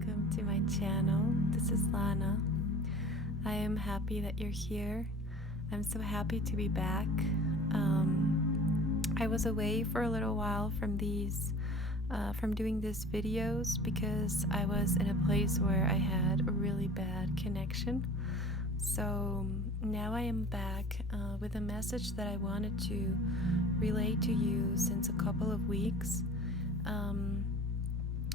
welcome to my channel. This is Lana. I am happy that you're here. I'm so happy to be back. I was away for a little while from doing these videos because I was in a place where I had a really bad connection. So now I am back with a message that I wanted to relay to you since a couple of weeks.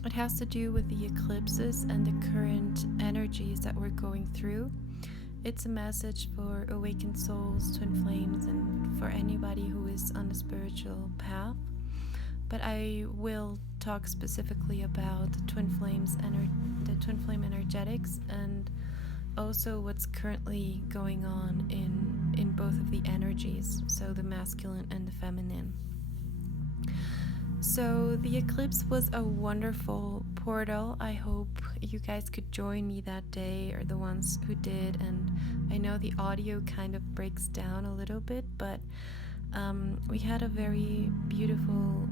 It has to do with the eclipses and the current energies that we're going through. It's a message for awakened souls, twin flames, and for anybody who is on a spiritual path. But I will talk specifically about the twin flames the twin flame energetics, and also what's currently going on in both of the energies, so the masculine and the feminine. So the eclipse was a wonderful portal. I hope you guys could join me that day, or the ones who did. And I know the audio kind of breaks down a little bit, but we had a very beautiful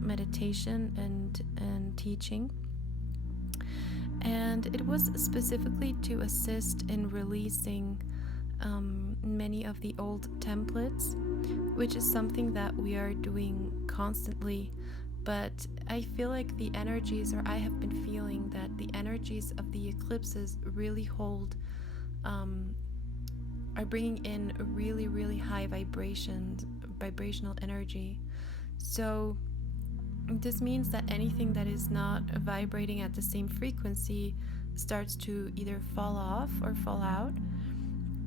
meditation and teaching. And it was specifically to assist in releasing many of the old templates, which is something that we are doing constantly. But I feel like the energies, or I have been feeling that the energies of the eclipses really are bringing in a really, really high vibrational energy. So this means that anything that is not vibrating at the same frequency starts to either fall off or fall out,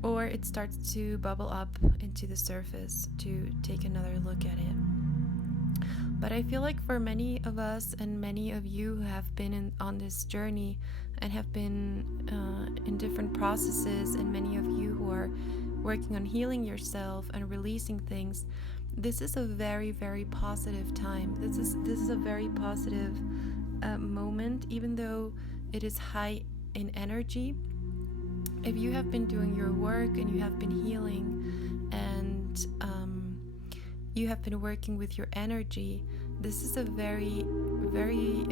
or it starts to bubble up into the surface to take another look at it. But I feel like for many of us and many of you who have been on this journey and have been in different processes, and many of you who are working on healing yourself and releasing things, this is a very, very positive time. This is a very positive moment, even though it is high in energy. If you have been doing your work and you have been healing and you have been working with your energy, this is a very, very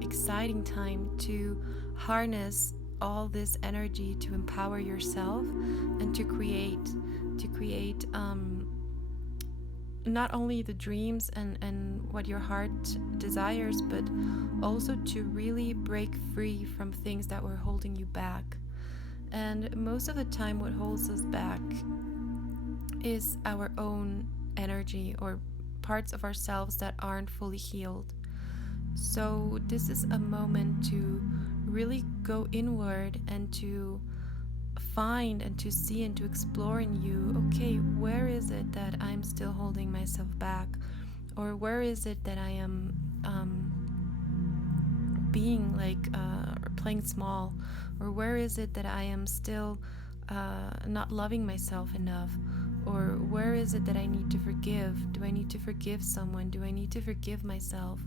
exciting time to harness all this energy to empower yourself and to create not only the dreams and what your heart desires, but also to really break free from things that were holding you back. And most of the time what holds us back is our own energy, or parts of ourselves that aren't fully healed. So this is a moment to really go inward and to find and to see and to explore in you, okay, where is it that I'm still holding myself back? Or where is it that I am being or playing small? Or where is it that I am still not loving myself enough? Or where is it that I need to forgive? Do I need to forgive someone? Do I need to forgive myself?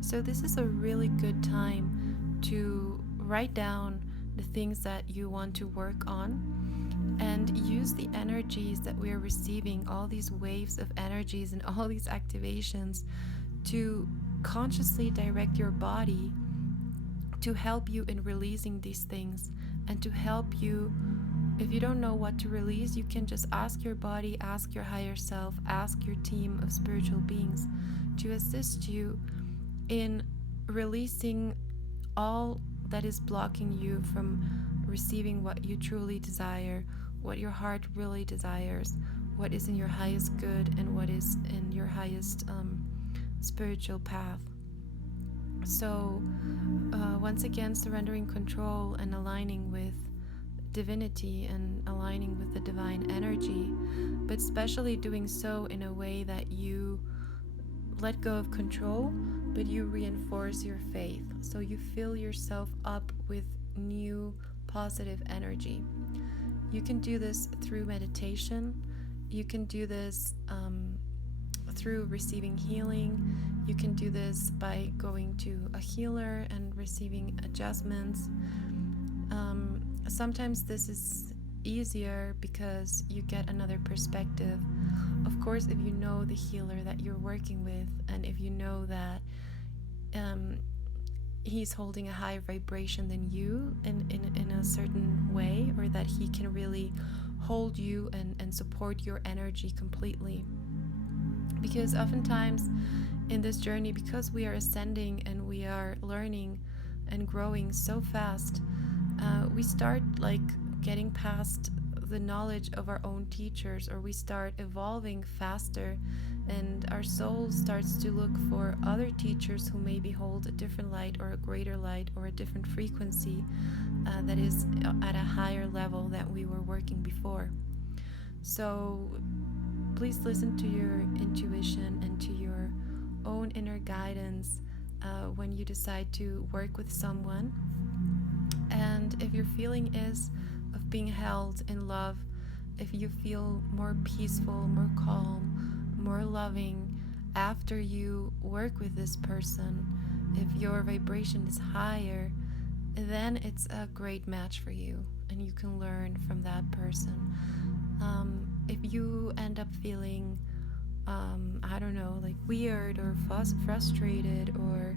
So this is a really good time to write down the things that you want to work on, and use the energies that we are receiving, all these waves of energies and all these activations, to consciously direct your body to help you in releasing these things, and to help you. If you don't know what to release, you can just ask your body, ask your higher self, ask your team of spiritual beings to assist you in releasing all that is blocking you from receiving what you truly desire, what your heart really desires, what is in your highest good, and what is in your highest spiritual path. So once again, surrendering control and aligning with divinity and aligning with the divine energy, but especially doing so in a way that you let go of control, but you reinforce your faith. So you fill yourself up with new positive energy. You can do this through meditation. You can do this through receiving healing. You can do this by going to a healer and receiving adjustments. Sometimes this is easier because you get another perspective. Of course, if you know the healer that you're working with, and if you know that he's holding a higher vibration than you in a certain way, or that he can really hold you and support your energy completely. Because oftentimes in this journey, because we are ascending and we are learning and growing so fast, we start like getting past the knowledge of our own teachers, or we start evolving faster, and our soul starts to look for other teachers who maybe hold a different light or a greater light or a different frequency that is at a higher level that we were working before. So please listen to your intuition and to your own inner guidance when you decide to work with someone. And if your feeling is of being held in love, if you feel more peaceful, more calm, more loving after you work with this person, if your vibration is higher, then it's a great match for you and you can learn from that person. If you end up feeling, I don't know, like weird or frustrated or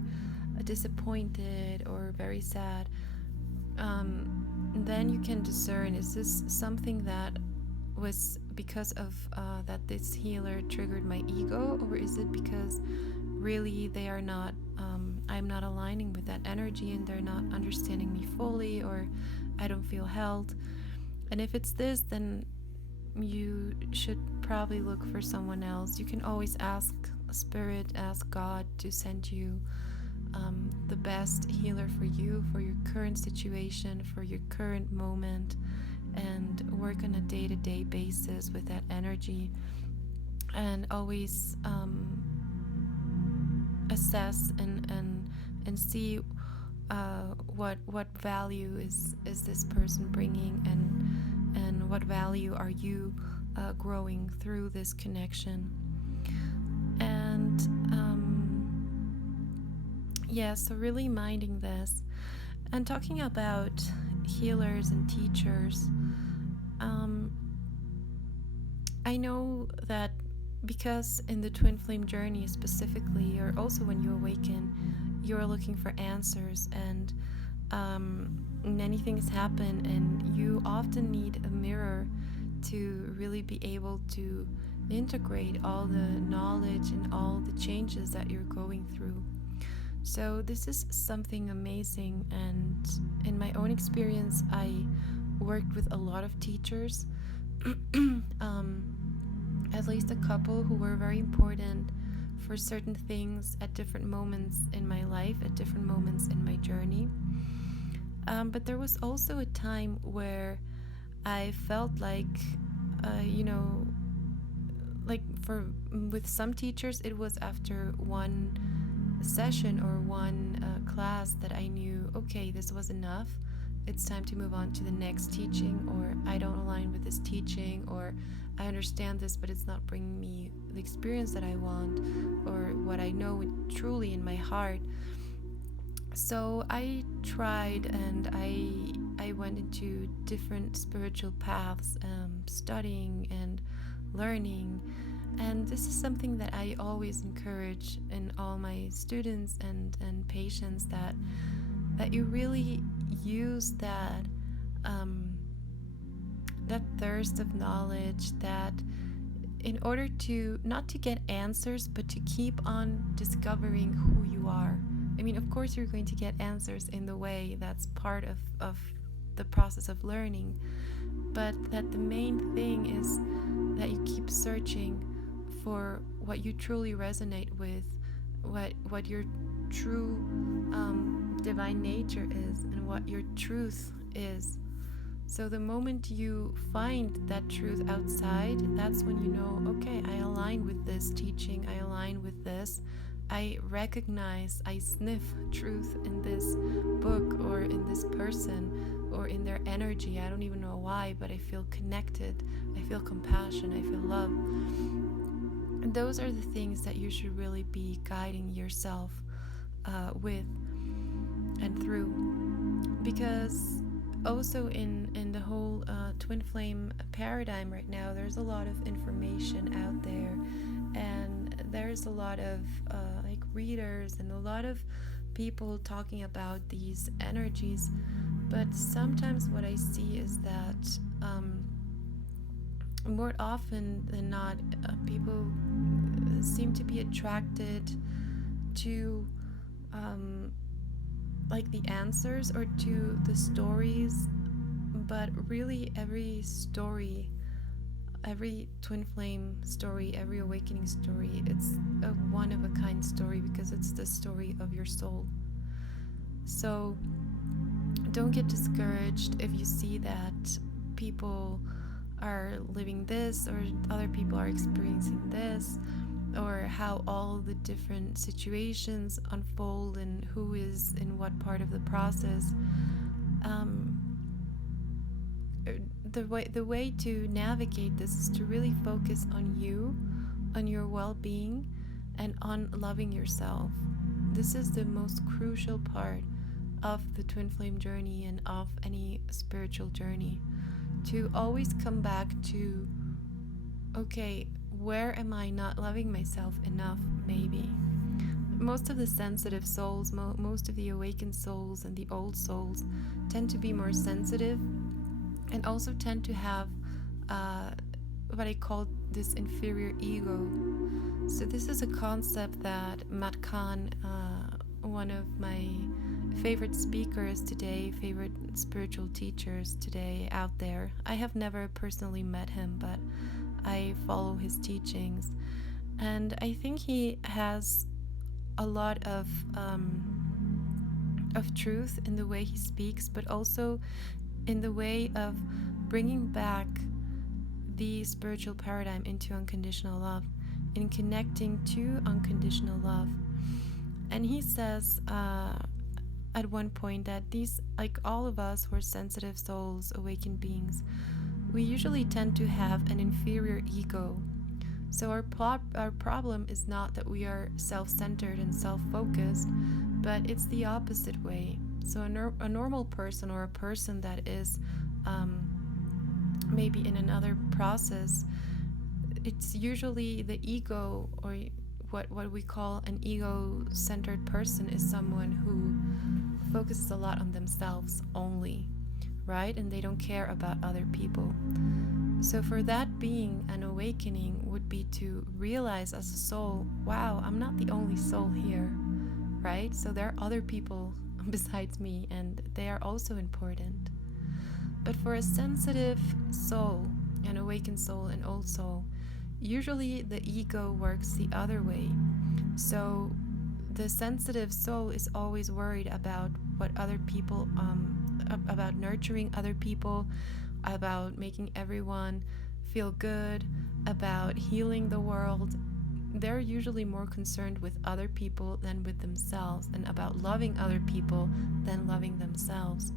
disappointed or very sad, then you can discern, is this something that was because of that this healer triggered my ego, or is it because really they are not, I'm not aligning with that energy and they're not understanding me fully, or I don't feel held. And if it's this, then you should probably look for someone else. You can always ask Spirit, ask God to send you the best healer for you, for your current situation, for your current moment, and work on a day-to-day basis with that energy, and always assess and see what value is this person bringing, and what value are you growing through this connection. And so really minding this and talking about healers and teachers. I know that because in the twin flame journey specifically, or also when you awaken, you're looking for answers, and many things happen, and you often need a mirror to really be able to integrate all the knowledge and all the changes that you're going through. So this is something amazing, and in my own experience, I worked with a lot of teachers, at least a couple who were very important for certain things at different moments in my life, at different moments in my journey. But there was also a time where I felt like, with some teachers, it was after one session or one class that I knew, okay, this was enough. It's time to move on to the next teaching, or I don't align with this teaching, or I understand this, but it's not bringing me the experience that I want, or what I know truly in my heart. So I tried, and I went into different spiritual paths, studying and learning. And this is something that I always encourage in all my students and patients, that you really use that thirst of knowledge, that in order to not to get answers, but to keep on discovering who you are. I mean, of course you're going to get answers in the way, that's part of the process of learning, but that the main thing is that you keep searching for what you truly resonate with, what your true divine nature is, and what your truth is. So the moment you find that truth outside, that's when you know, okay, I align with this teaching, I align with this, I recognize, I sniff truth in this book or in this person or in their energy. I don't even know why, but I feel connected, I feel compassion, I feel love. And those are the things that you should really be guiding yourself with and through. Because also in the whole twin flame paradigm right now, there's a lot of information out there, and there's a lot of readers and a lot of people talking about these energies, but sometimes what I see is that more often than not, people seem to be attracted to like the answers or to the stories, but really every story, every twin flame story, every awakening story, it's a one of a kind story because it's the story of your soul. So don't get discouraged if you see that people are living this or other people are experiencing this, or how all the different situations unfold and who is in what part of the process. The way to navigate this is to really focus on you, on your well-being, and on loving yourself. This is the most crucial part of the twin flame journey and of any spiritual journey. To always come back to, okay, where am I not loving myself enough? Maybe most of the sensitive souls, most of the awakened souls and the old souls tend to be more sensitive, and also tend to have what I call this inferior ego. So this is a concept that Matt Kahn, one of my favorite speakers today, favorite spiritual teachers today out there. I have never personally met him, but I follow his teachings, and I think he has a lot of truth in the way he speaks, but also in the way of bringing back the spiritual paradigm into unconditional love, in connecting to unconditional love. And he says at one point that these, like all of us who are sensitive souls, awakened beings, we usually tend to have an inferior ego. So our problem is not that we are self-centered and self-focused, but it's the opposite way. So a normal person, or a person that is maybe in another process, it's usually the ego, or what we call an ego-centered person is someone who focuses a lot on themselves only, right? And they don't care about other people. So for that being, an awakening would be to realize as a soul, wow, I'm not the only soul here, right? So there are other people besides me, and they are also important. But for a sensitive soul, an awakened soul, an old soul, usually the ego works the other way. So the sensitive soul is always worried about what other people, about nurturing other people, about making everyone feel good, about healing the world. They're usually more concerned with other people than with themselves, and about loving other people than loving themselves.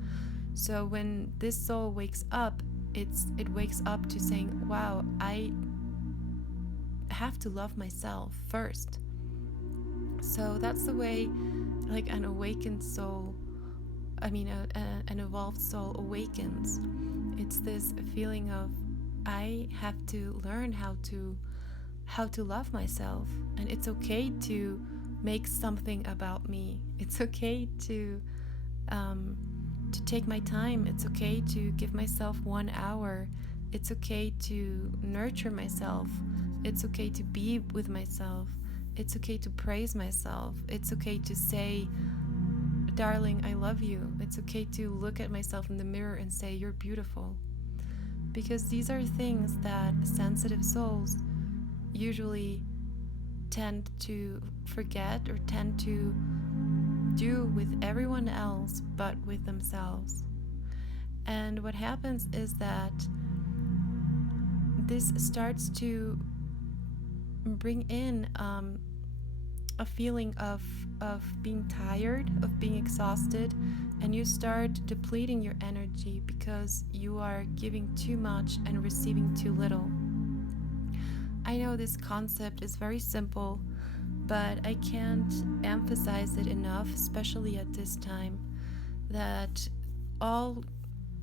So when this soul wakes up, it wakes up to saying, wow, I have to love myself first. So that's the way, like, an awakened soul, an evolved soul awakens. It's this feeling of, I have to learn how to love myself, and it's okay to make something about me. It's okay to take my time. It's okay to give myself 1 hour. It's okay to nurture myself. It's okay to be with myself. It's okay to praise myself. It's okay to say, darling, I love you. It's okay to look at myself in the mirror and say, you're beautiful. Because these are things that sensitive souls usually tend to forget, or tend to do with everyone else but with themselves. And what happens is that this starts to bring in a feeling of being tired, of being exhausted, and you start depleting your energy because you are giving too much and receiving too little. I know this concept is very simple, but I can't emphasize it enough, especially at this time, that all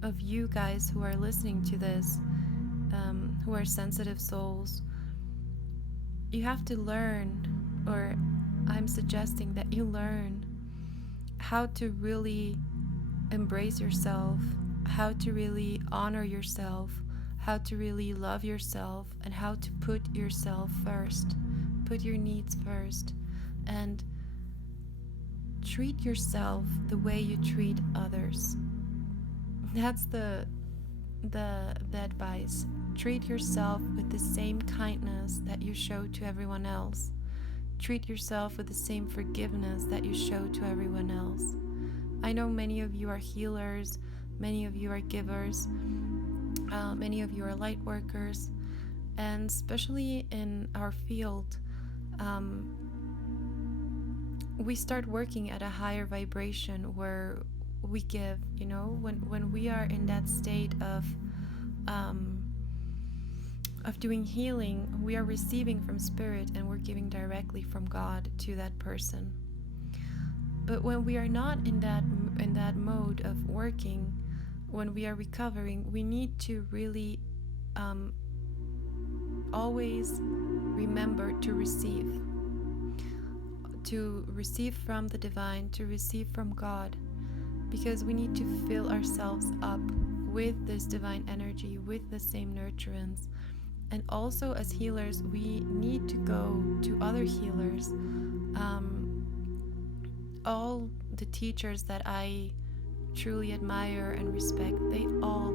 of you guys who are listening to this, who are sensitive souls, you have to learn, or I'm suggesting that you learn how to really embrace yourself, how to really honor yourself, how to really love yourself, and how to put yourself first, put your needs first, and treat yourself the way you treat others. That's the advice. Treat yourself with the same kindness that you show to everyone else. Treat yourself with the same forgiveness that you show to everyone else. I know many of you are healers, many of you are givers, many of you are light workers, and especially in our field, we start working at a higher vibration where we give, when we are in that state of doing healing, we are receiving from spirit and we're giving directly from God to that person. But when we are not in that mode of working, when we are recovering, we need to really always remember to receive from the divine, to receive from God, because we need to fill ourselves up with this divine energy, with the same nurturance. And also as healers, we need to go to other healers. All the teachers that I truly admire and respect, they all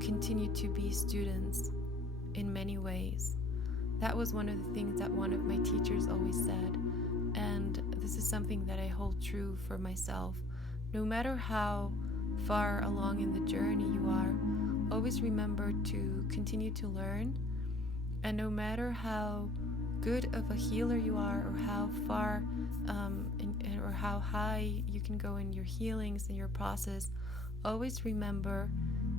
continue to be students in many ways. That was one of the things that one of my teachers always said, and this is something that I hold true for myself. No matter how far along in the journey you are, always remember to continue to learn, and no matter how good of a healer you are, or how far or how high you can go in your healings and your process, always remember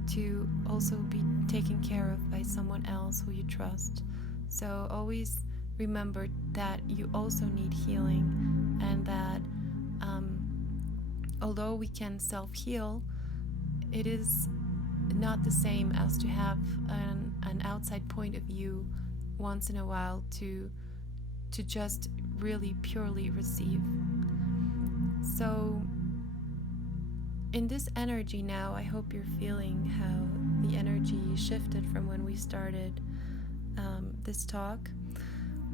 to also be taken care of by someone else who you trust. So always remember that you also need healing, and that although we can self-heal, it is not the same as to have an outside point of view once in a while to just really purely receive. So in this energy now, I hope you're feeling how the energy shifted from when we started this talk.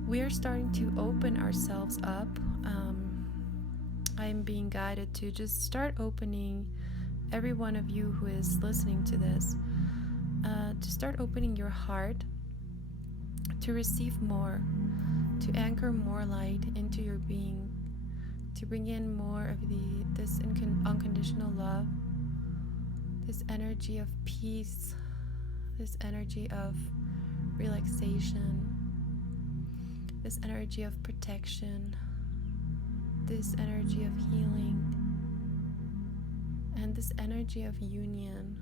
We are starting to open ourselves up. I'm being guided to just start opening, every one of you who is listening to this, to start opening your heart to receive more, to anchor more light into your being, to bring in more of this unconditional love, this energy of peace, this energy of relaxation, this energy of protection, this energy of healing, and this energy of union.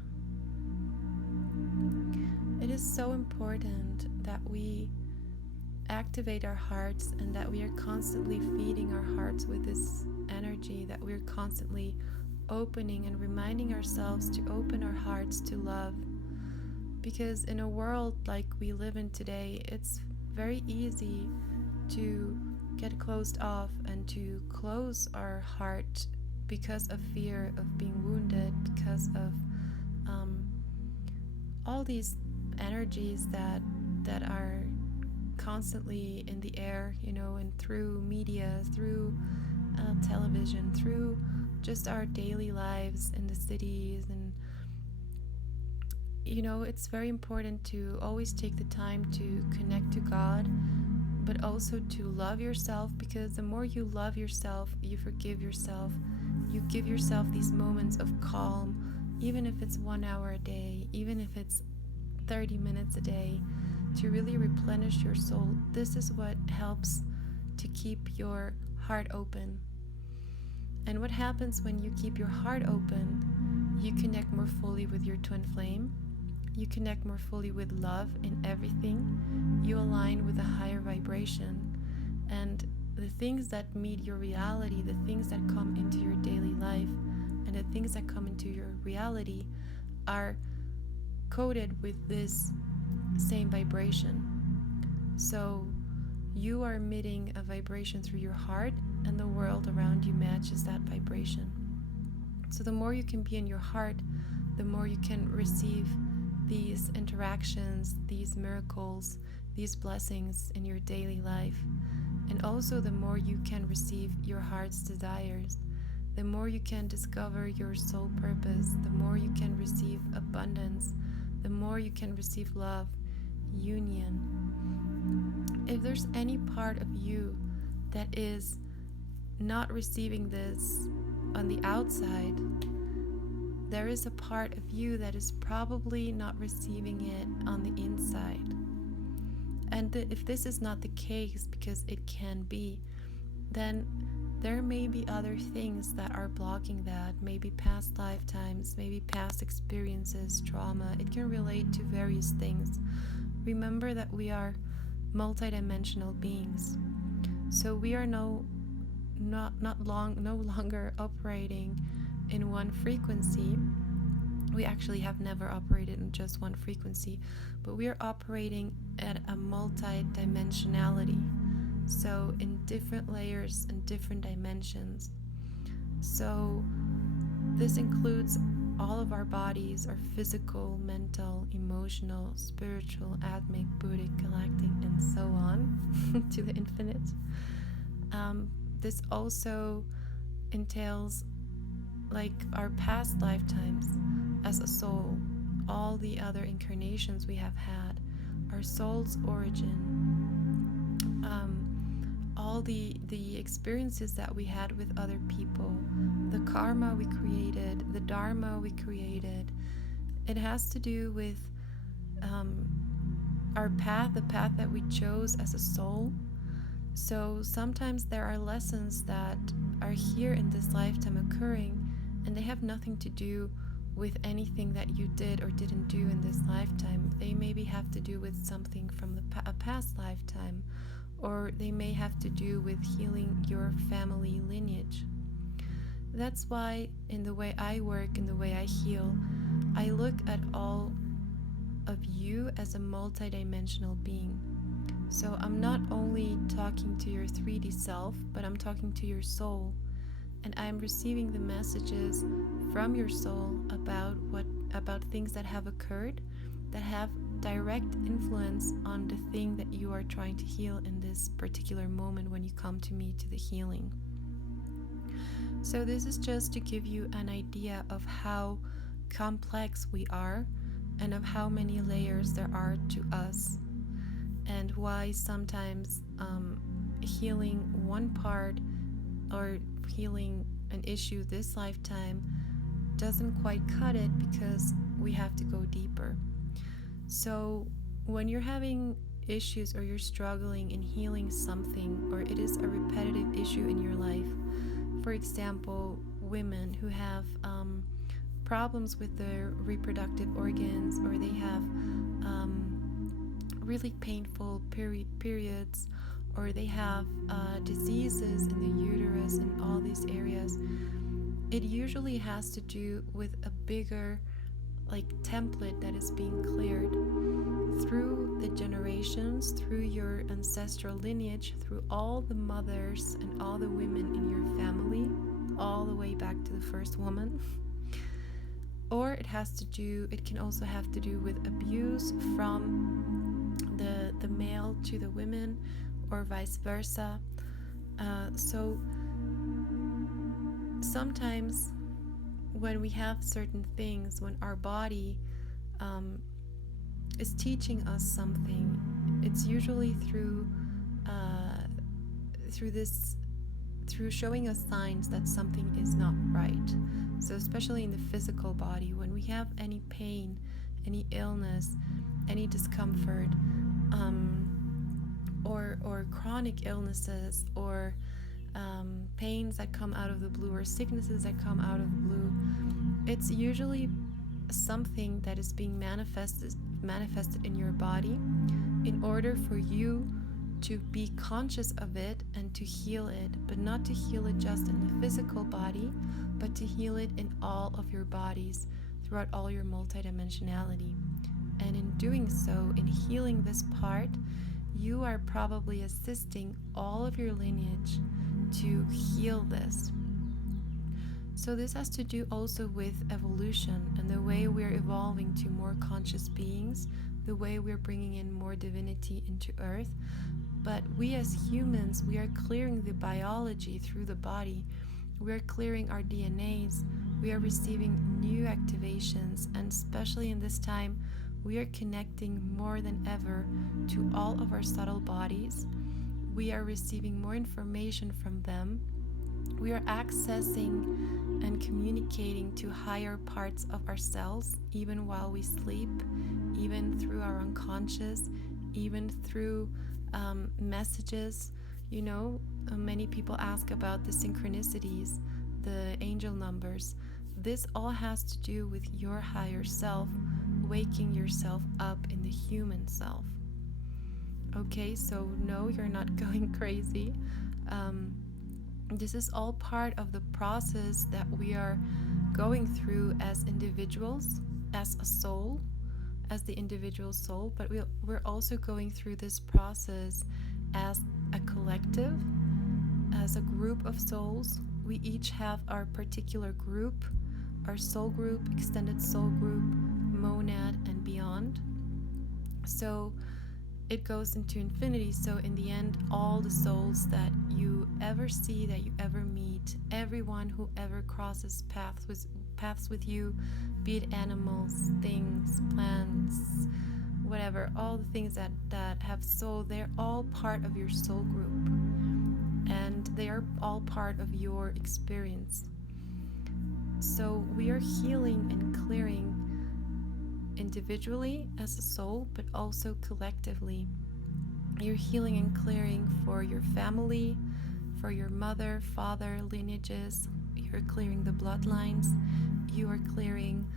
It is so important that we activate our hearts, and that we are constantly feeding our hearts with this energy, that we're constantly opening and reminding ourselves to open our hearts to love. Because in a world like we live in today, it's very easy to get closed off and to close our heart because of fear of being wounded, because of all these energies that are constantly in the air, and through media, through television, through just our daily lives in the cities. And it's very important to always take the time to connect to God, but also to love yourself, because the more you love yourself, you forgive yourself, you give yourself these moments of calm, even if it's 1 hour a day, even if it's 30 minutes a day, to really replenish your soul. This is what helps to keep your heart open. And what happens when you keep your heart open? You connect more fully with your twin flame. You connect more fully with love in everything. You align with a higher vibration. And the things that meet your reality, the things that come into your daily life, and the things that come into your reality are coded with this same vibration. So you are emitting a vibration through your heart, and the world around you matches that vibration. So the more you can be in your heart, the more you can receive these interactions, these miracles, these blessings in your daily life. And also the more you can receive your heart's desires, the more you can discover your soul purpose, the more you can receive abundance, the more you can receive love, union. If there's any part of you that is not receiving this on the outside, there is a part of you that is probably not receiving it on the inside. And if this is not the case, because it can be, then there may be other things that are blocking that, maybe past lifetimes, maybe past experiences, trauma. It can relate to various things. Remember that we are multidimensional beings. So we are no longer operating in one frequency. We actually have never operated in just one frequency, but we are operating at a multi-dimensionality. So in different layers and different dimensions. So this includes all of our bodies, our physical, mental, emotional, spiritual, atmic, Buddhic, galactic, and so on to the infinite. This also entails like our past lifetimes as a soul, all the other incarnations we have had, our soul's origin, all the experiences that we had with other people, the karma we created, the dharma we created. It has to do with our path, the path that we chose as a soul. So sometimes there are lessons that are here in this lifetime occurring, and they have nothing to do with anything that you did or didn't do in this lifetime. They maybe have to do with something from a past lifetime, or they may have to do with healing your family lineage. That's why in the way I work, in the way I heal, I look at all of you as a multidimensional being. So I'm not only talking to your 3D self, but I'm talking to your soul. And I'm receiving the messages from your soul about things that have occurred, that have direct influence on the thing that you are trying to heal in this particular moment when you come to me to the healing. So this is just to give you an idea of how complex we are and of how many layers there are to us, and why sometimes healing one part or healing an issue this lifetime doesn't quite cut it, because we have to go deeper. So when you're having issues or you're struggling in healing something, or it is a repetitive issue in your life, for example, women who have problems with their reproductive organs, or they have really painful periods, or they have diseases in the uterus and all these areas, it usually has to do with a bigger template that is being cleared through the generations, through your ancestral lineage, through all the mothers and all the women in your family, all the way back to the first woman. Or it can also have to do with abuse from the male to the women, or vice versa. So sometimes when we have certain things, when our body is teaching us something, it's usually through showing us signs that something is not right. So especially in the physical body, when we have any pain, any illness, any discomfort, or chronic illnesses, or pains that come out of the blue, or sicknesses that come out of the blue, it's usually something that is being manifested in your body in order for you to be conscious of it and to heal it, but not to heal it just in the physical body, but to heal it in all of your bodies, throughout all your multidimensionality. And in doing so, in healing this part, you are probably assisting all of your lineage to heal this. So this has to do also with evolution and the way we're evolving to more conscious beings, the way we're bringing in more divinity into Earth. But we as humans, we are clearing the biology through the body. We are clearing our DNAs. We are receiving new activations, and especially in this time, we are connecting more than ever to all of our subtle bodies. We are receiving more information from them. We are accessing and communicating to higher parts of ourselves, even while we sleep, even through our unconscious, even through messages. Many people ask about the synchronicities, the angel numbers. This all has to do with your higher self, waking yourself up in the human self. Okay, so no, you're not going crazy. This is all part of the process that we are going through as individuals, as a soul, as the individual soul, but we're also going through this process as a collective, as a group of souls. We each have our particular group, our soul group, extended soul group, monad, and beyond. So it goes into infinity. So in the end, all the souls that you ever see, that you ever meet, everyone who ever crosses paths with you, be it animals, things, plants, whatever, all the things that have soul, they're all part of your soul group, and they are all part of your experience. So we are healing and clearing individually as a soul, but also collectively. You're healing and clearing for your family, for your mother, father, lineages. You're clearing the bloodlines. You are clearing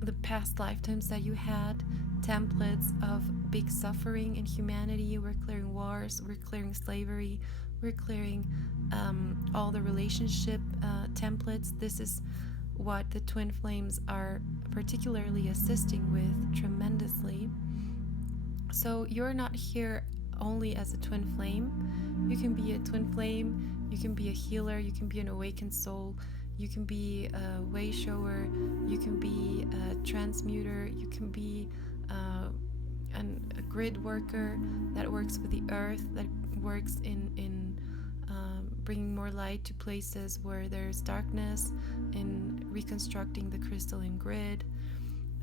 the past lifetimes that you had, templates of big suffering in humanity. We're clearing wars. We're clearing slavery. We're clearing all the relationship templates. This is what the twin flames are particularly assisting with tremendously. So you're not here only as a twin flame. You can be a twin flame, you can be a healer, you can be an awakened soul, you can be a way shower, you can be a transmuter, you can be a grid worker that works with the earth, that works in bringing more light to places where there's darkness, in reconstructing the crystalline grid.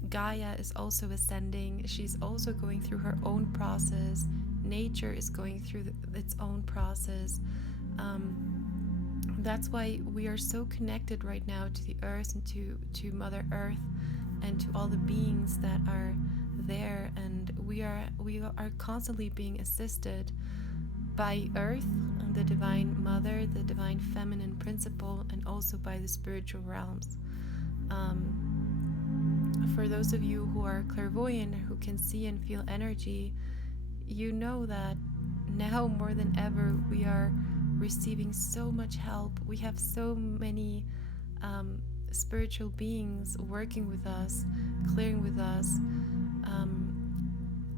Gaia is also ascending. She's also going through her own process. Nature is going through its own process. That's why we are so connected right now to the earth and to Mother Earth and to all the beings that are there, and we are constantly being assisted by Earth, the Divine Mother, the Divine Feminine Principle, and also by the spiritual realms. For those of you who are clairvoyant, who can see and feel energy, you know that now more than ever we are receiving so much help. We have so many spiritual beings working with us, clearing with us.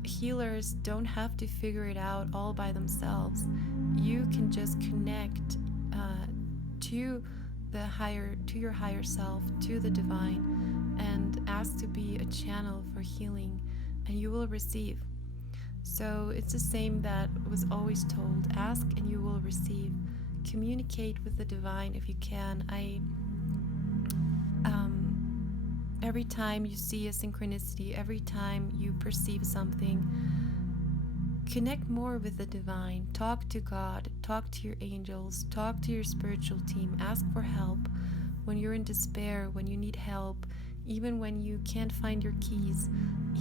Healers don't have to figure it out all by themselves. You can just connect to your higher self, to the divine, and ask to be a channel for healing, and you will receive. So it's the same that was always told: ask and you will receive. Communicate with the divine if you can. Every time you see a synchronicity, every time you perceive something, connect more with the divine. Talk to God, talk to your angels, talk to your spiritual team, ask for help when you're in despair, when you need help, even when you can't find your keys,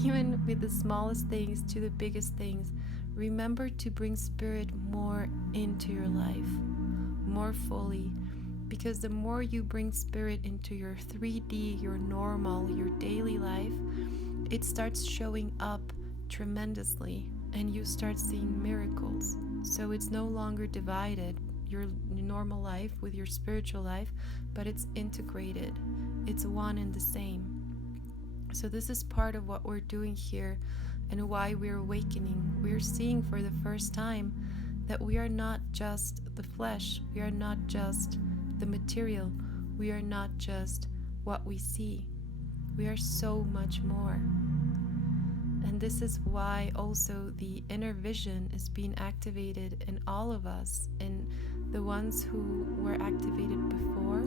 even with the smallest things to the biggest things. Remember to bring spirit more into your life, more fully. Because the more you bring spirit into your 3D, your normal, your daily life, it starts showing up tremendously, and you start seeing miracles. So it's no longer divided, your normal life with your spiritual life, but it's integrated. It's one and the same. So this is part of what we're doing here and why we're awakening. We're seeing for the first time that we are not just the flesh, we are not just the material, we are not just what we see. We are so much more. And this is why also the inner vision is being activated in all of us, in the ones who were activated before.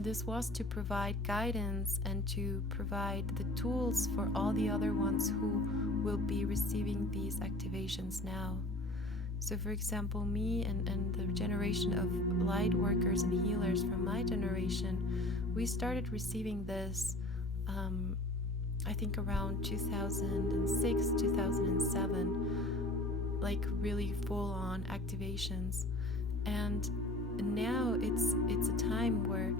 This was to provide guidance and to provide the tools for all the other ones who will be receiving these activations now. So for example, me and the generation of light workers and healers from my generation, we started receiving this I think around 2006, 2007, like really full-on activations. And now it's a time where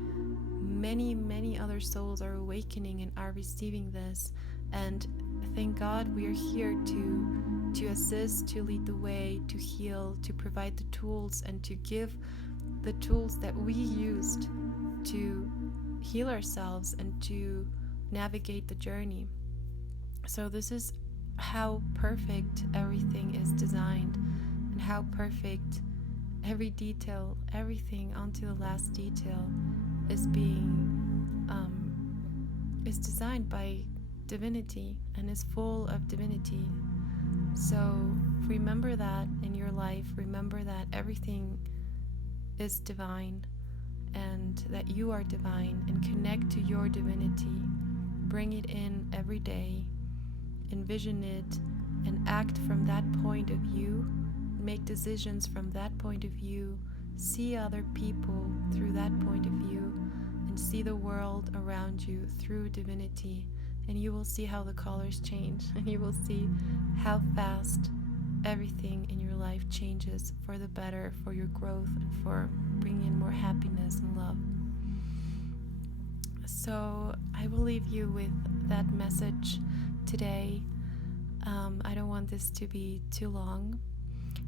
many other souls are awakening and are receiving this. And thank God we are here to assist, to lead the way, to heal, to provide the tools, and to give the tools that we used to heal ourselves and to navigate the journey. So this is how perfect everything is designed, and how perfect every detail, everything onto the last detail is designed by divinity and is full of divinity. So remember that in your life. Remember that everything is divine and that you are divine, and connect to your divinity. Bring it in every day, envision it, and act from that point of view. Make decisions from that point of view. See other people through that point of view, and see the world around you through divinity. And you will see how the colors change, and you will see how fast everything in your life changes for the better, for your growth, and for bringing in more happiness and love. So I will leave you with that message today. I don't want this to be too long.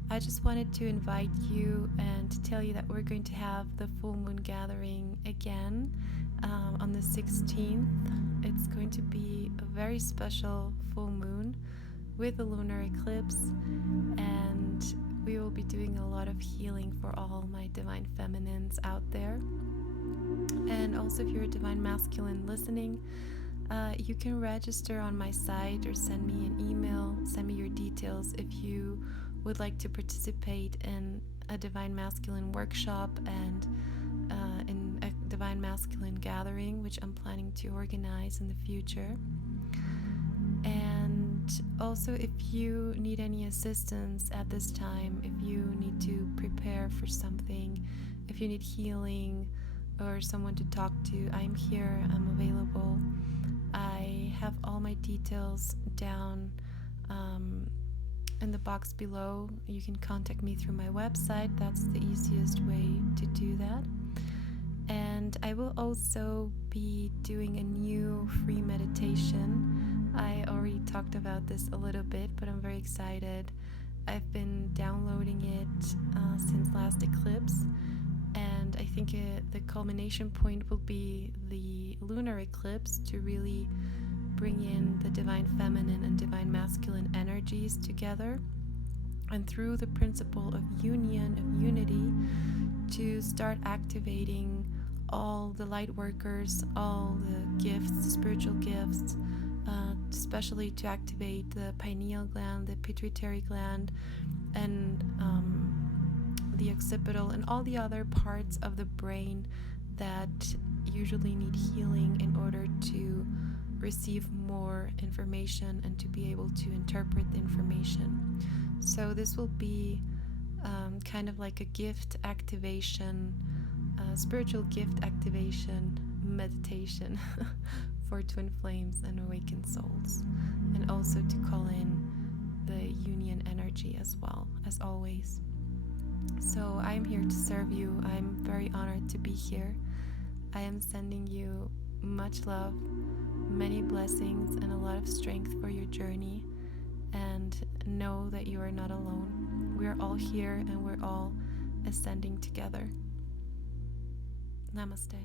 I just wanted to invite you and to tell you that we're going to have the full moon gathering again on the 16th. It's going to be a very special full moon with a lunar eclipse, and we will be doing a lot of healing for all my divine feminines out there. And also, if you're a divine masculine listening, you can register on my site or send me an email, send me your details if you would like to participate in a divine masculine workshop and in a divine masculine gathering, which I'm planning to organize in the future. And also, if you need any assistance at this time, if you need to prepare for something, if you need healing or someone to talk to, I'm here, I'm available. I have all my details down in the box below. You can contact me through my website. That's the easiest way to do that. And I will also be doing a new free meditation. I already talked about this a little bit, but I'm very excited. I've been downloading it since last eclipse, and I think the culmination point will be the lunar eclipse to really bring in the divine feminine and divine masculine energies together, and through the principle of union, of unity, to start activating all the light workers, all the gifts, the spiritual gifts, especially to activate the pineal gland, the pituitary gland, and the occipital, and all the other parts of the brain that usually need healing in order to receive more information and to be able to interpret the information. So this will be kind of like a gift activation, spiritual gift activation meditation for twin flames and awakened souls, and also to call in the union energy as well, as always. So I'm here to serve you. I'm very honored to be here. I am sending you much love, many blessings, and a lot of strength for your journey. And know that you are not alone. We are all here, and we're all ascending together. Namaste.